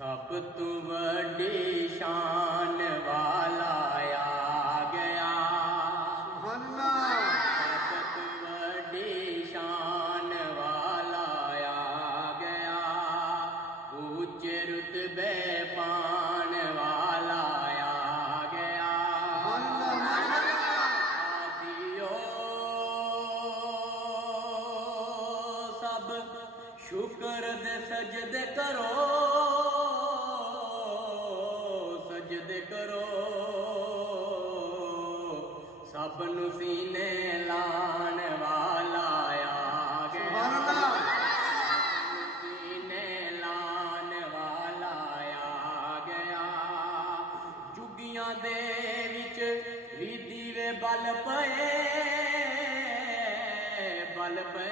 सब तू वड्डी शान वाला आ गया। सब तू वड्डी शान वाला आ गया। ऊंचे रुतबे पान वाला आ गया। आदियो सब शुक्र दे सजदे करो, सजदे करो। सब नू सीने लान वाला आ गया। सीने लान वाला आ गया। जुगियां दे विच भी दीवे बल पे, बल पे।